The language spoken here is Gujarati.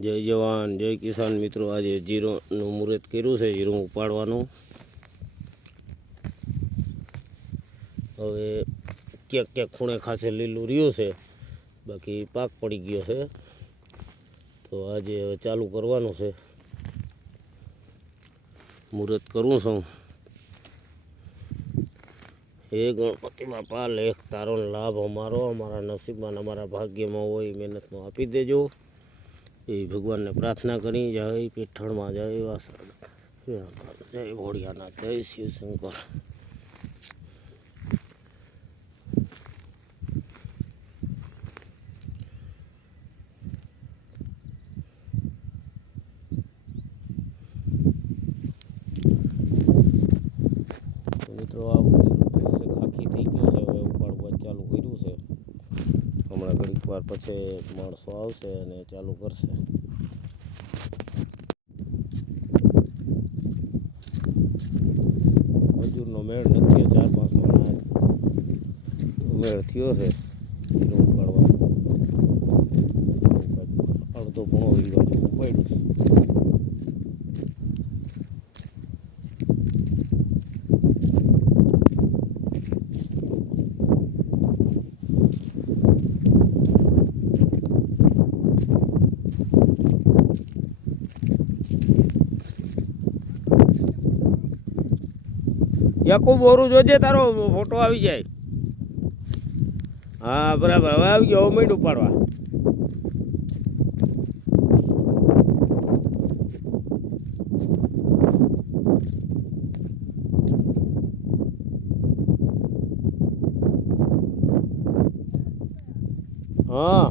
જય જવાન જય કિસાન મિત્રો, આજે જીરોનું મુહૂર્ત કર્યું છે. જીરું ઉપાડવાનું હવે ક્યાંક ક્યાંક ખૂણે ખાસે લીલું રહ્યું છે, બાકી પાક પડી ગયો છે. તો આજે હવે ચાલુ કરવાનું છે. મુહૂર્ત કરું છું. હે ગણપતિ બાપા, લેખ તારો લાભ અમારો, અમારા નસીબમાં અમારા ભાગ્યમાં હોય મહેનતમાં આપી દેજો. એ ભગવાનને પ્રાર્થના કરી. જય પીઠળમાં, જય વાસણ, જય ભોળિયાનાથ, જય શિવશંકર. મિત્રો આ ખાખી થઈ ગયું છે, હવે ઉપાડવા ચાલુ કર્યું છે. હમણાં ઘડીક વાર પછી માણસો આવશે અને ચાલુ કરશે. મજૂરનો મેળ નથી, 4-5 મહિના મેળ થયો છે ઉપાડવા. અડધો પોણો વીઘા જેવું ઉપાડ્યું છે. યાકુબ બોરું જોજે, તારો ફોટો આવી જાય. હા બરાબર, હવે આવી ગયો. મીંડ ઉપાડવા. હા